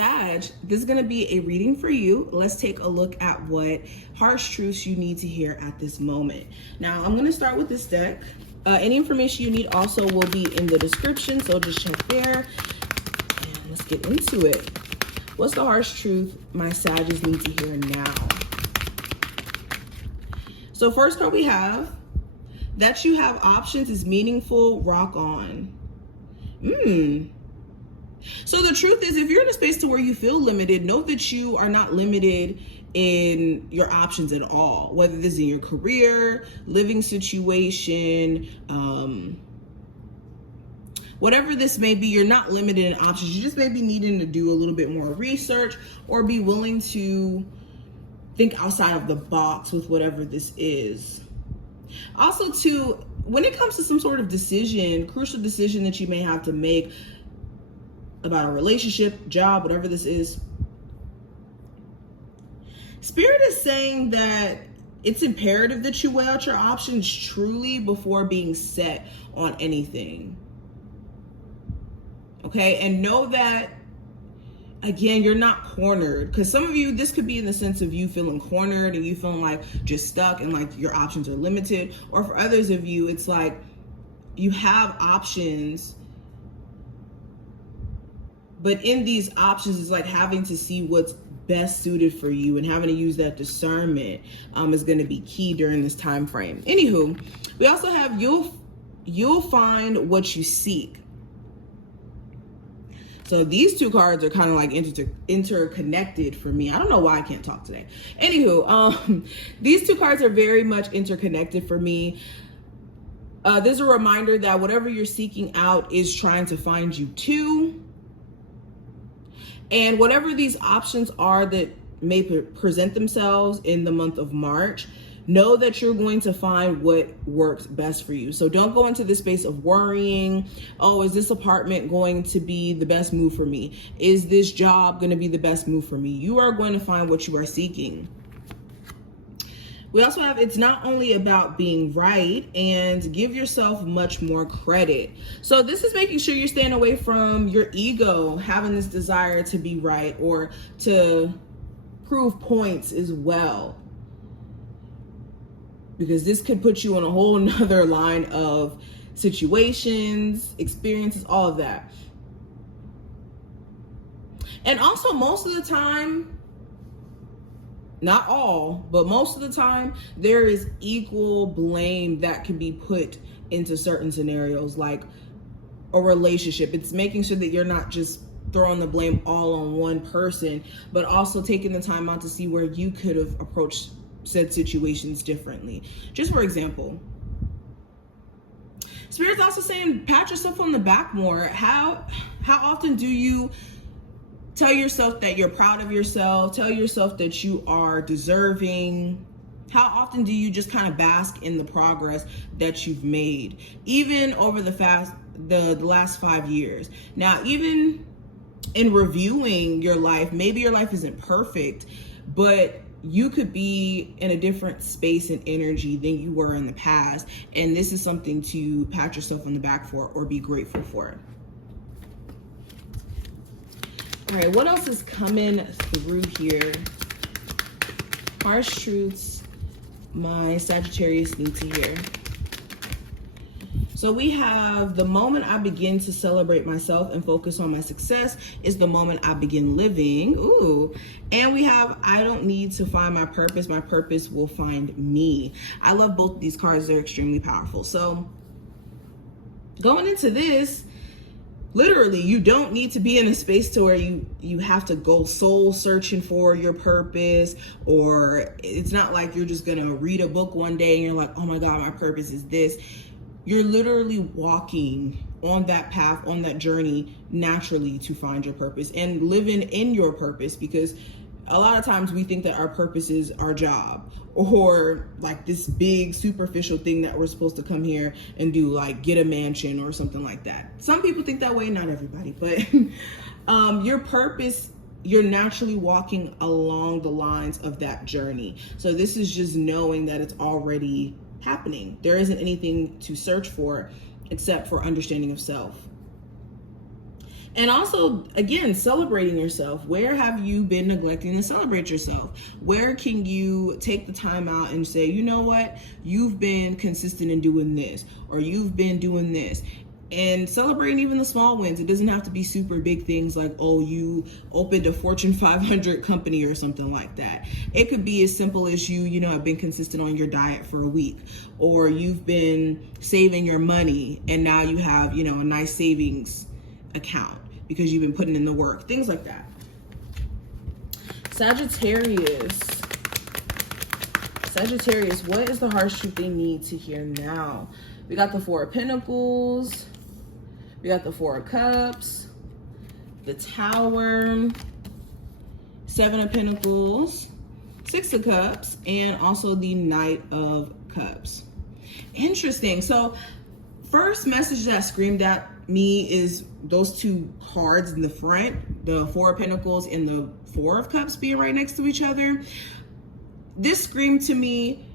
Sag, this is going to be a reading for you. Let's take a look at what harsh truths you need to hear at this moment. Now, I'm going to start with this deck. Any information you need also will be in the description, so just check there. And let's get into it. What's the harsh truth my Sagittarius need to hear now? So first card we have, that you have options is meaningful, rock on. So the truth is, if you're in a space to where you feel limited, know that you are not limited in your options at all, whether this is in your career, living situation, whatever this may be. You're not limited in options. You just may be needing to do a little bit more research or be willing to think outside of the box with whatever this is. Also, too, when it comes to some sort of decision, crucial decision that you may have to make about a relationship, job, whatever this is, Spirit is saying that it's imperative that you weigh out your options truly before being set on anything. Okay, and know that, again, you're not cornered, because some of you, this could be in the sense of you feeling cornered and you feeling like just stuck and like your options are limited. Or for others of you, it's like you have options, but in these options, it's like having to see what's best suited for you, and having to use that discernment is going to be key during this time frame. Anywho, we also have you'll find what you seek. So these two cards are kind of like interconnected for me. I don't know why I can't talk today. Anywho, these two cards are very much interconnected for me. There's a reminder that whatever you're seeking out is trying to find you too. And whatever these options are that may present themselves in the month of March, know that you're going to find what works best for you. So don't go into this space of worrying, oh, is this apartment going to be the best move for me? Is this job going to be the best move for me? You are going to find what you are seeking. We also have, it's not only about being right, and give yourself much more credit. So this is making sure you're staying away from your ego, having this desire to be right or to prove points as well, because this could put you on a whole nother line of situations, experiences, all of that. And also, most of the time, not all, but most of the time, there is equal blame that can be put into certain scenarios, like a relationship. It's making sure that you're not just throwing the blame all on one person, but also taking the time out to see where you could have approached said situations differently. Just for example, Spirit's also saying, pat yourself on the back more. How often do you tell yourself that you're proud of yourself? Tell yourself that you are deserving? How often do you just kind of bask in the progress that you've made, even over the last 5 years? Now, even in reviewing your life, maybe your life isn't perfect, but you could be in a different space and energy than you were in the past. And this is something to pat yourself on the back for or be grateful for. All right, what else is coming through here? Harsh truths my Sagittarius need to hear. So we have, the moment I begin to celebrate myself and focus on my success is the moment I begin living. Ooh. And we have, I don't need to find my purpose will find me. I love both of these cards. They're extremely powerful. So going into this, literally, you don't need to be in a space to where you have to go soul searching for your purpose, or it's not like you're just gonna read a book one day and you're like, oh my God, my purpose is this. You're literally walking on that path, on that journey naturally to find your purpose and living in your purpose, because a lot of times we think that our purpose is our job or like this big superficial thing that we're supposed to come here and do, like get a mansion or something like that. Some people think that way, not everybody, but your purpose, you're naturally walking along the lines of that journey. So this is just knowing that it's already happening. There isn't anything to search for except for understanding of self. And also, again, celebrating yourself. Where have you been neglecting to celebrate yourself? Where can you take the time out and say, you know what, you've been consistent in doing this, or you've been doing this. And celebrating even the small wins. It doesn't have to be super big things like, oh, you opened a Fortune 500 company or something like that. It could be as simple as you know, have been consistent on your diet for a week, or you've been saving your money and now you have, you know, a nice savings account because you've been putting in the work, things like that. Sagittarius, what is the harsh truth they need to hear now? We got the Four of Pentacles, we got the Four of Cups, the Tower, Seven of Pentacles, Six of Cups, and also the Knight of Cups. Interesting. So first message that screamed at me is those two cards in the front, the Four of Pentacles and the Four of Cups being right next to each other. This screamed to me,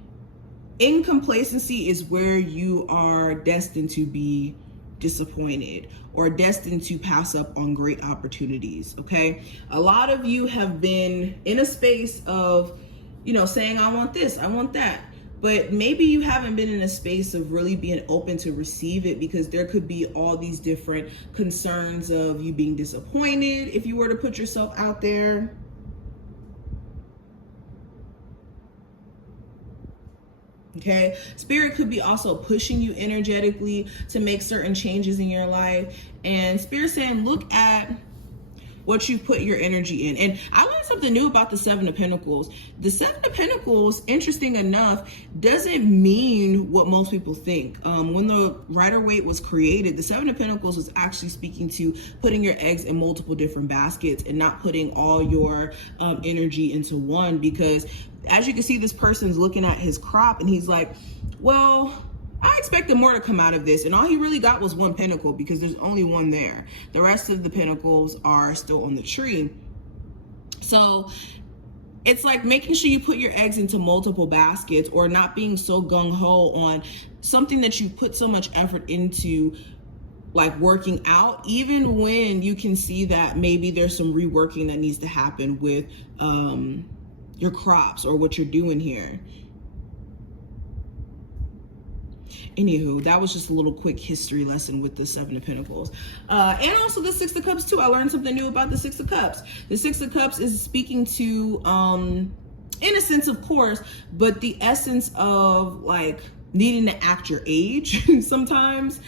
incomplacency is where you are destined to be disappointed or destined to pass up on great opportunities. Okay, a lot of you have been in a space of, you know, saying, I want this, I want that, but maybe you haven't been in a space of really being open to receive it, because there could be all these different concerns of you being disappointed if you were to put yourself out there. Okay, Spirit could be also pushing you energetically to make certain changes in your life. And Spirit saying, look at what you put your energy in. And I learned something new about the Seven of Pentacles. The Seven of Pentacles, interesting enough, doesn't mean what most people think. When the Rider-Waite was created, the Seven of Pentacles was actually speaking to putting your eggs in multiple different baskets and not putting all your energy into one. Because as you can see, this person's looking at his crop and he's like, well, I expected more to come out of this. And all he really got was one pentacle, because there's only one there. The rest of the pentacles are still on the tree. So it's like making sure you put your eggs into multiple baskets, or not being so gung-ho on something that you put so much effort into, like working out, even when you can see that maybe there's some reworking that needs to happen with your crops or what you're doing here. Anywho, that was just a little quick history lesson with the Seven of Pentacles. And also the Six of Cups too. I learned something new about the Six of Cups. The Six of Cups is speaking to innocence, of course, but the essence of like needing to act your age sometimes,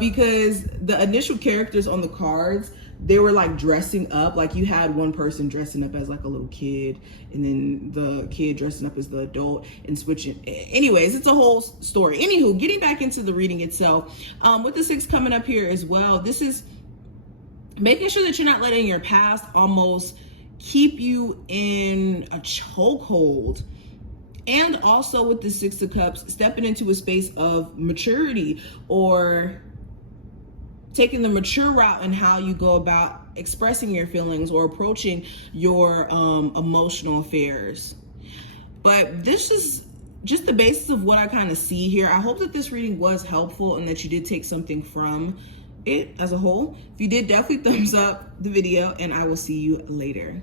because the initial characters on the cards, they were like dressing up. Like you had one person dressing up as like a little kid, and then the kid dressing up as the adult, and switching. Anyways, it's a whole story. Anywho, getting back into the reading itself, with the Six coming up here as well, this is making sure that you're not letting your past almost keep you in a chokehold. And also with the Six of Cups, stepping into a space of maturity, or taking the mature route in how you go about expressing your feelings or approaching your emotional affairs. But this is just the basis of what I kind of see here. I hope that this reading was helpful and that you did take something from it as a whole. If you did, definitely thumbs up the video, and I will see you later.